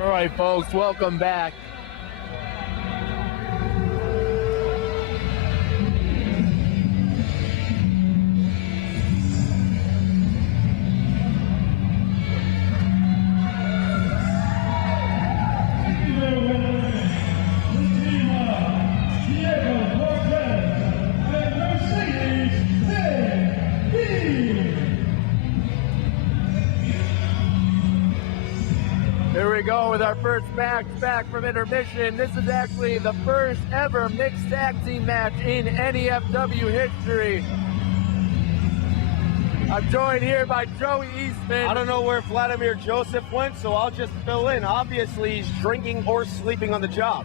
All right, folks, welcome back. Here we go with our first match back from intermission. This is actually the first ever mixed tag team match in NEFW history. I'm joined here by Joey Eastman. I don't know where Vladimir Joseph went, so I'll just fill in. Obviously, he's drinking or sleeping on the job.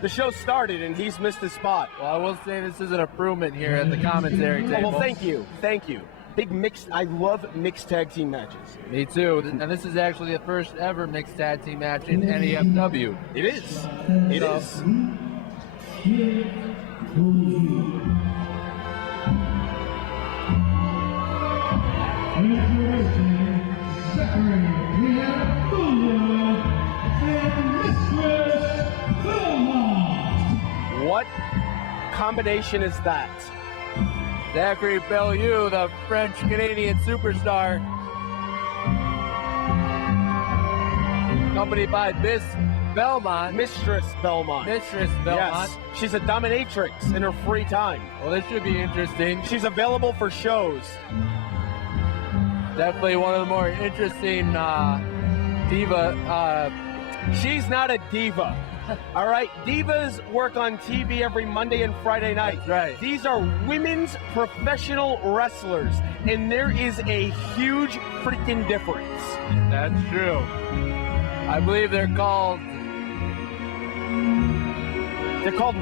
The show started, and he's missed his spot. Well, I will say this is an improvement here at the commentary table. Oh, well, thank you. Thank you. Big mixed, I love mixed tag team matches. Me too. And this is actually the first ever mixed tag team match in NEFW. It is. It is. Zachary, Pierre, Beaulieu, and Mistress Belmont. What combination is that? Zachary Belmont, the French-Canadian superstar, accompanied by Mistress Belmont. Mistress Belmont. Yes, she's a dominatrix in her free time. Well, this should be interesting. She's available for shows. Definitely one of the more interesting diva. She's not a diva. All right, divas work on TV every Monday and Friday night. That's right. These are women's professional wrestlers, and there is a huge freaking difference. That's true. I believe they're called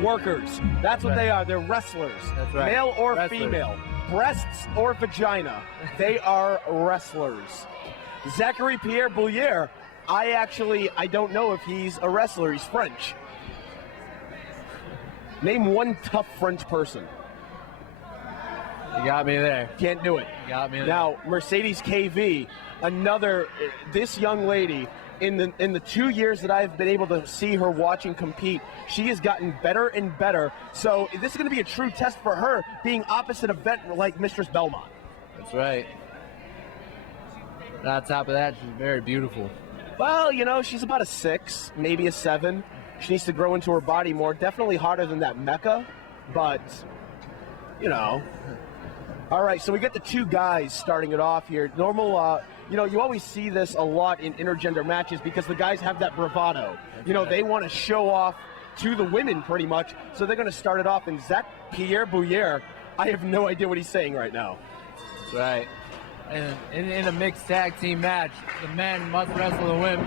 workers. That's what they are. They're wrestlers. That's right. Male or Wrestlers. female, breasts or vagina. They are wrestlers. Zachary Pierre Beaulieu, I don't know if he's a wrestler. He's French. Name one tough French person. You got me there. Can't do it. You got me there. Now, Mercedes KV, this young lady, in the 2 years that I've been able to see her watch and compete, she has gotten better and better. So this is going to be a true test for her, being opposite a vet like Mistress Belmont. That's right. And on top of that, she's very beautiful. Well, you know, she's about a 6, maybe a 7. She needs to grow into her body more. Definitely hotter than that Mecca, but, you know. All right, so we got the two guys starting it off here. Normal, you know, you always see this a lot in intergender matches because the guys have that bravado. You know, they want to show off to the women pretty much, so they're going to start it off. And Pierre Beaulieu, I have no idea what he's saying right now. That's right. And in a mixed tag team match, the men must wrestle the women.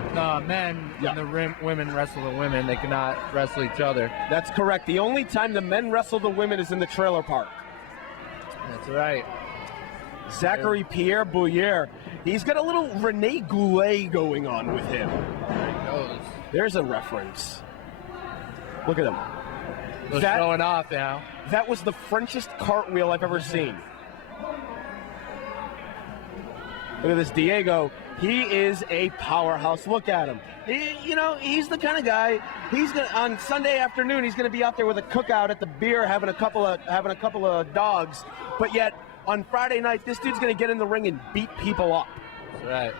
And the women wrestle the women. They cannot wrestle each other. That's correct. The only time the men wrestle the women is in the trailer park. That's right. Zachary Pierre Beaulieu, he's got a little Rene Goulet going on with him. There he goes. There's a reference. Look at him. They're showing off now. That was the Frenchest cartwheel I've ever seen. Look at this Diego. He is a powerhouse. Look at him. He's the kind of guy. On Sunday afternoon, he's going to be out there with a cookout at the beer, having a couple of dogs. But yet on Friday night, this dude's going to get in the ring and beat people up. That's right.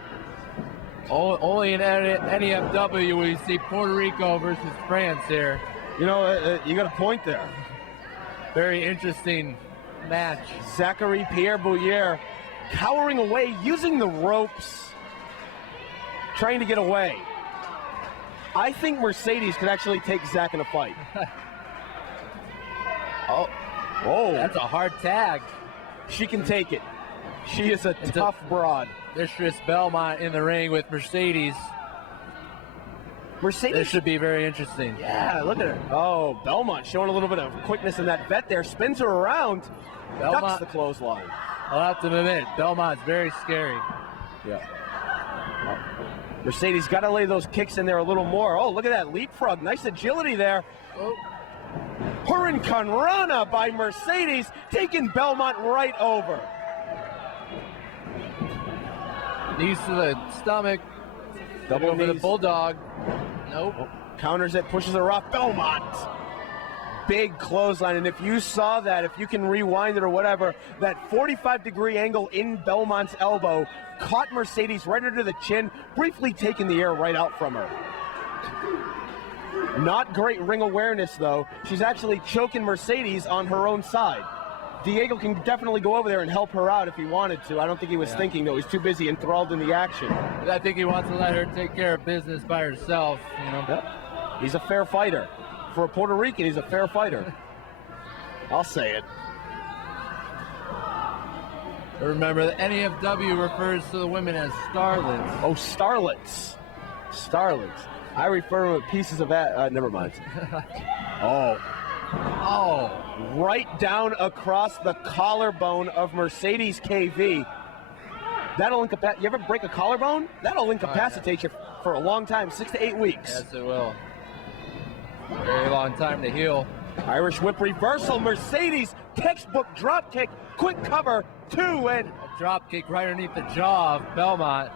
Only in NEFW will you see Puerto Rico versus France here. You know, you got a point there. Very interesting match. Zachary Pierre Beaulieu cowering away, using the ropes, trying to get away. I think Mercedes could actually take Zach in a fight. Oh, that's a hard tag. She can take it. She is a tough broad. Mistress Belmont in the ring with Mercedes. This should be very interesting. Yeah, look at her. Oh, Belmont showing a little bit of quickness in that vet there. Spins her around. Ducks the clothesline. I'll have to admit, Belmont's very scary. Yeah. Mercedes got to lay those kicks in there a little more. Oh, look at that leapfrog. Nice agility there. Oh. Hurricane Rana by Mercedes, taking Belmont right over. Knees to the stomach. Double over the knees. bulldog. Nope. Counters it, pushes her off. Belmont. Big clothesline, and if you saw that, if you can rewind it or whatever, that 45-degree angle in Belmont's elbow caught Mercedes right under the chin, briefly taking the air right out from her. Not great ring awareness, though. She's actually choking Mercedes on her own side. Diego can definitely go over there and help her out if he wanted to. I don't think he was thinking, though. He's too busy enthralled in the action. I think he wants to let her take care of business by herself, you know. Yep. He's a fair fighter. For a Puerto Rican, he's a fair fighter. I'll say it. Remember, the NEFW refers to the women as starlets. Oh, starlets. Starlets. I refer to them as pieces of never mind. Oh. Oh. Right down across the collarbone of Mercedes KV. That'll incapacitate. You ever break a collarbone? That'll incapacitate you for a long time, 6 to 8 weeks. Yes, it will. Very long time to heal. Irish whip reversal. Mercedes textbook drop kick. Quick cover. 2 and A drop kick right underneath the jaw of Belmont.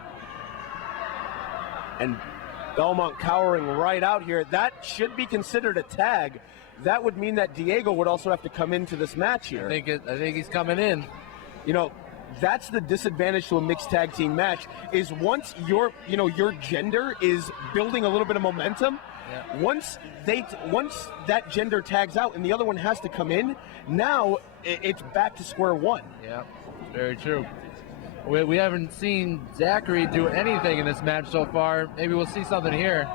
And Belmont cowering right out here. That should be considered a tag. That would mean that Diego would also have to come into this match here. I think he's coming in. You know, that's the disadvantage to a mixed tag team match, is once your gender is building a little bit of momentum, once that gender tags out and the other one has to come in, now it's back to square one. Yeah, very true. We haven't seen Zachary do anything in this match so far. Maybe we'll see something here.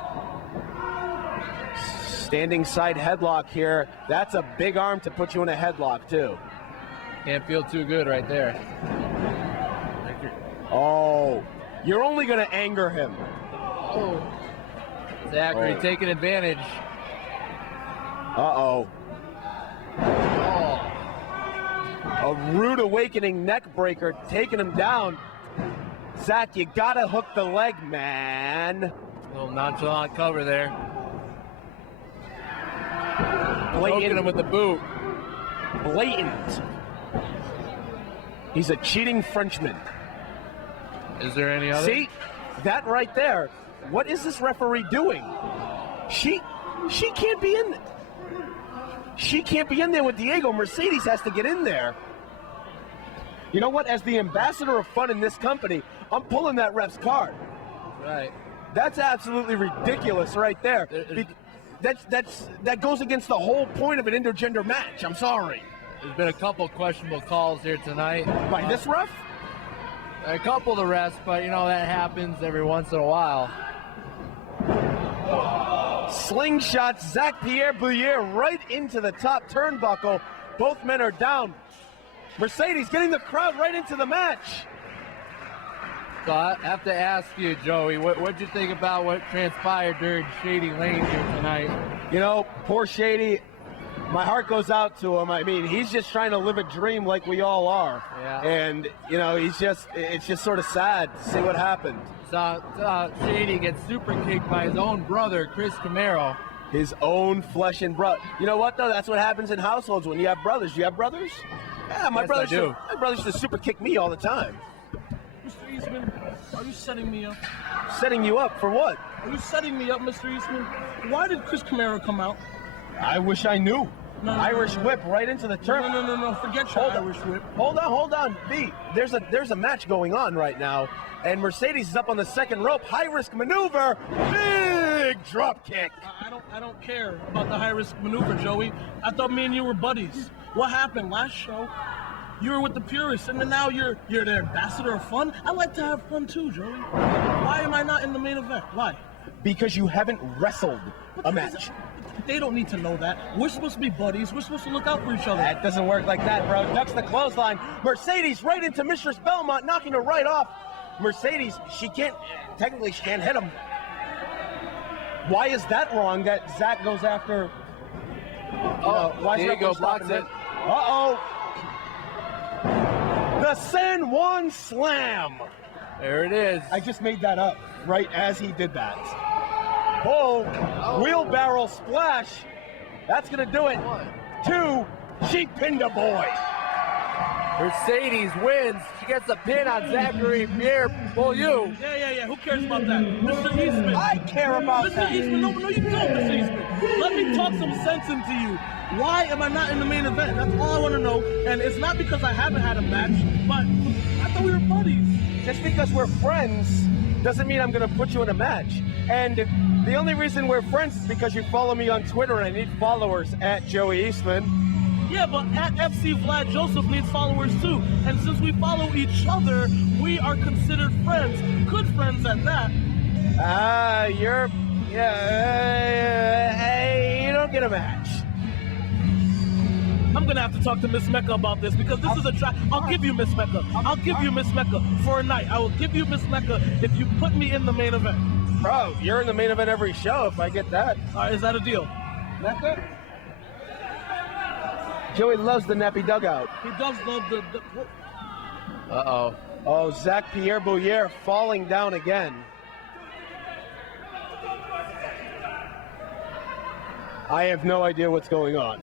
Standing side headlock here. That's a big arm to put you in a headlock too. Can't feel too good right there. Oh, you're only going to anger him. Oh. Zachary taking advantage. Uh-oh. Oh. A rude awakening neck breaker taking him down. Zach, you got to hook the leg, man. Little nonchalant cover there. Blatant him with the boot. Blatant. He's a cheating Frenchman. Is there any other? See, that right there. What is this referee doing? She can't be in. She can't be in there with Diego. Mercedes has to get in there. You know what? As the ambassador of fun in this company, I'm pulling that ref's card. Right. That's absolutely ridiculous right there. That goes against the whole point of an intergender match. I'm sorry. There's been a couple questionable calls here tonight. By this ref? A couple of the refs, but you know that happens every once in a while. Slingshot Zach Pierre Beaulieu right into the top turnbuckle. Both men are down. Mercedes getting the crowd right into the match. So I have to ask you, Joey, what'd you think about what transpired during Shady Lane here tonight? You know, poor Shady, my heart goes out to him. I mean, he's just trying to live a dream like we all are. Yeah. And, you know, it's just sort of sad to see what happened. So Shady gets super kicked by his own brother, Chris Camaro. His own flesh and blood. You know what, though? That's what happens in households when you have brothers. Do you have brothers? Yeah, my brothers used to super kick me all the time. Mr. Eastman, are you setting me up? Setting you up for what? Are you setting me up, Mr. Eastman? Why did Chris Camaro come out? I wish I knew. No, Irish whip right into the turf. No. Forget your Irish whip. Hold on. B, there's a match going on right now, and Mercedes is up on the second rope. High risk maneuver. Big drop kick. I don't care about the high risk maneuver, Joey. I thought me and you were buddies. What happened last show? You were with the purists, and then now you're the ambassador of fun. I like to have fun too, Joey. Why am I not in the main event? Why? Because you haven't wrestled a match. They don't need to know that. We're supposed to be buddies. We're supposed to look out for each other. That doesn't work like that, bro. Ducks the clothesline. Mercedes right into Mistress Belmont, knocking her right off. Mercedes, she can't hit him. Why is that wrong that Zach goes after? Why is Diego blocks it. Uh-oh. The San Juan Slam. There it is. I just made that up right as he did that. Oh, wheelbarrow splash. That's going to do it. 2, she pinned a boy. Mercedes wins. She gets a pin on Zachary Pierre. Well, you. Yeah. Who cares about that? Mr. Eastman. I care about Mr. that. Eastman, no, you don't, Mr. Eastman. Let me talk some sense into you. Why am I not in the main event? That's all I want to know. And it's not because I haven't had a match, but I thought we were buddies. Just because we're friends doesn't mean I'm going to put you in a match. And the only reason we're friends is because you follow me on Twitter and I need followers at Joey Eastman. Yeah, but at FC Vlad Joseph needs followers too. And since we follow each other, we are considered friends. Good friends at that. You don't get a match. I'm gonna have to talk to Miss Mecca about this because this is a try. I'll give you Miss Mecca. I'll give you Miss Mecca for a night. I will give you Miss Mecca if you put me in the main event. Bro, you're in the main event every show if I get that. Is that a deal? Mecca? Joey loves the nappy dugout. He does love the Uh-oh. Oh, Zach Pierre Beaulieu falling down again. I have no idea what's going on.